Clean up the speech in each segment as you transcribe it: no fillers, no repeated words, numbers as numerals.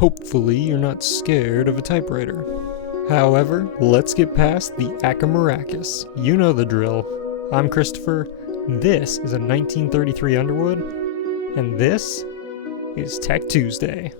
Hopefully you're not scared of a typewriter. However, let's get past the Akamarakas. You know the drill. I'm Christopher, this is a 1933 Underwood, and this is Tech Tuesday.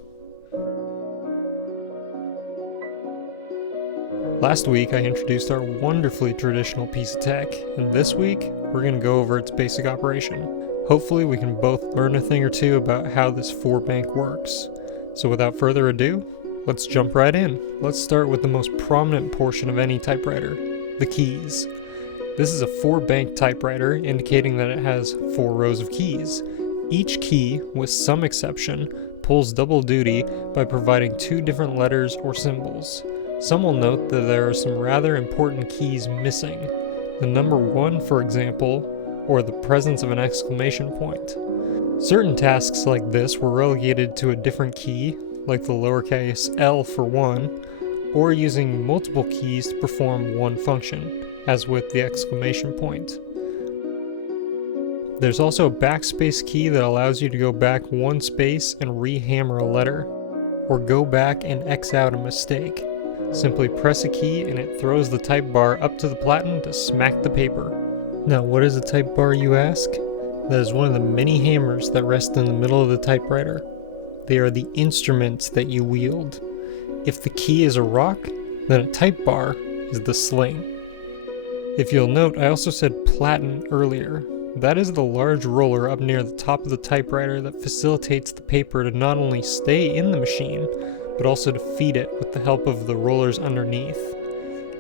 Last week I introduced our wonderfully traditional piece of tech, and this week we're going to go over its basic operation. Hopefully we can both learn a thing or two about how this 4-bank works. So without further ado, let's jump right in. Let's start with the most prominent portion of any typewriter, the keys. This is a 4-bank typewriter, indicating that it has 4 rows of keys. Each key, with some exception, pulls double duty by providing 2 different letters or symbols. Some will note that there are some rather important keys missing. The number 1, for example, or the presence of an exclamation point. Certain tasks like this were relegated to a different key, like the lowercase l for 1, or using multiple keys to perform one function, as with the exclamation point. There's also a backspace key that allows you to go back 1 space and re-hammer a letter, or go back and X out a mistake. Simply press a key and it throws the type bar up to the platen to smack the paper. Now what is a type bar, you ask? That is one of the many hammers that rest in the middle of the typewriter. They are the instruments that you wield. If the key is a rock, then a type bar is the sling. If you'll note, I also said platen earlier. That is the large roller up near the top of the typewriter that facilitates the paper to not only stay in the machine, but also to feed it with the help of the rollers underneath.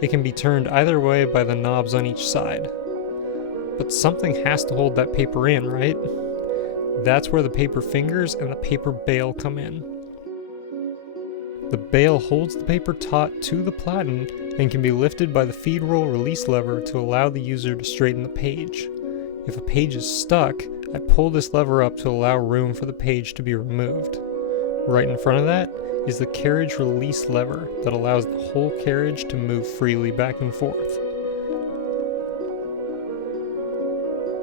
It can be turned either way by the knobs on each side. But something has to hold that paper in, right? That's where the paper fingers and the paper bale come in. The bale holds the paper taut to the platen and can be lifted by the feed roll release lever to allow the user to straighten the page. If a page is stuck, I pull this lever up to allow room for the page to be removed. Right in front of that is the carriage release lever that allows the whole carriage to move freely back and forth.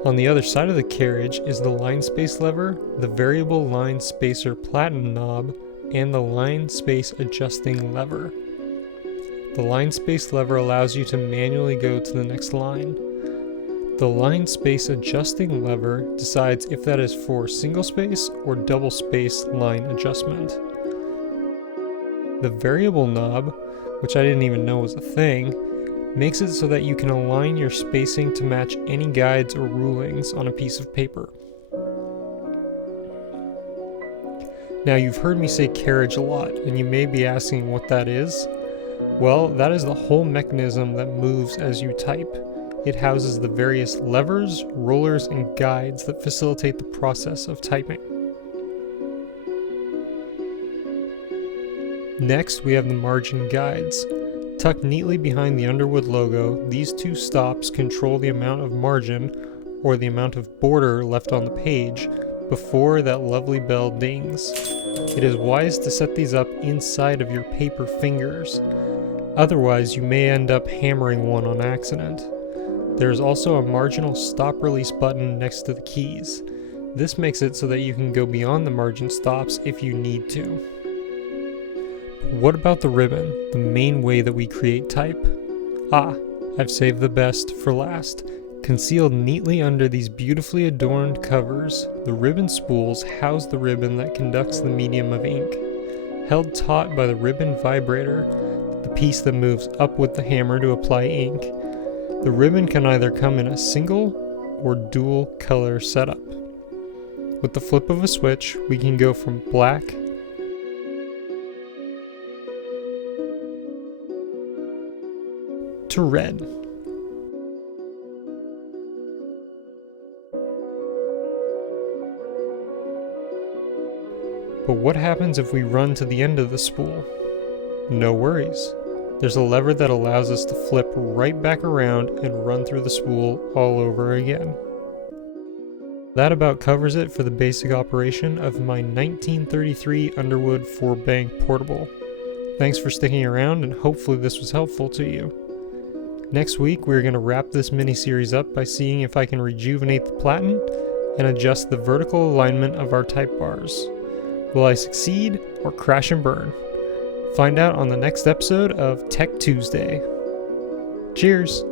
On the other side of the carriage is the line space lever, the variable line spacer platen knob, and the line space adjusting lever. The line space lever allows you to manually go to the next line. The line space adjusting lever decides if that is for single space or double space line adjustment. The variable knob, which I didn't even know was a thing, makes it so that you can align your spacing to match any guides or rulings on a piece of paper. Now you've heard me say carriage a lot, and you may be asking what that is. Well, that is the whole mechanism that moves as you type. It houses the various levers, rollers, and guides that facilitate the process of typing. Next, we have the margin guides. Tucked neatly behind the Underwood logo, these 2 stops control the amount of margin, or the amount of border left on the page, before that lovely bell dings. It is wise to set these up inside of your paper fingers. Otherwise, you may end up hammering one on accident. There is also a marginal stop release button next to the keys. This makes it so that you can go beyond the margin stops if you need to. What about the ribbon, the main way that we create type? I've saved the best for last. Concealed neatly under these beautifully adorned covers, the ribbon spools house the ribbon that conducts the medium of ink. Held taut by the ribbon vibrator, the piece that moves up with the hammer to apply ink, the ribbon can either come in a single or dual color setup. With the flip of a switch, we can go from black to red. But what happens if we run to the end of the spool? No worries. There's a lever that allows us to flip right back around and run through the spool all over again. That about covers it for the basic operation of my 1933 Underwood 4-bank portable. Thanks for sticking around, and hopefully this was helpful to you. Next week, we're going to wrap this mini-series up by seeing if I can rejuvenate the platen and adjust the vertical alignment of our type bars. Will I succeed or crash and burn? Find out on the next episode of Tech Tuesday. Cheers!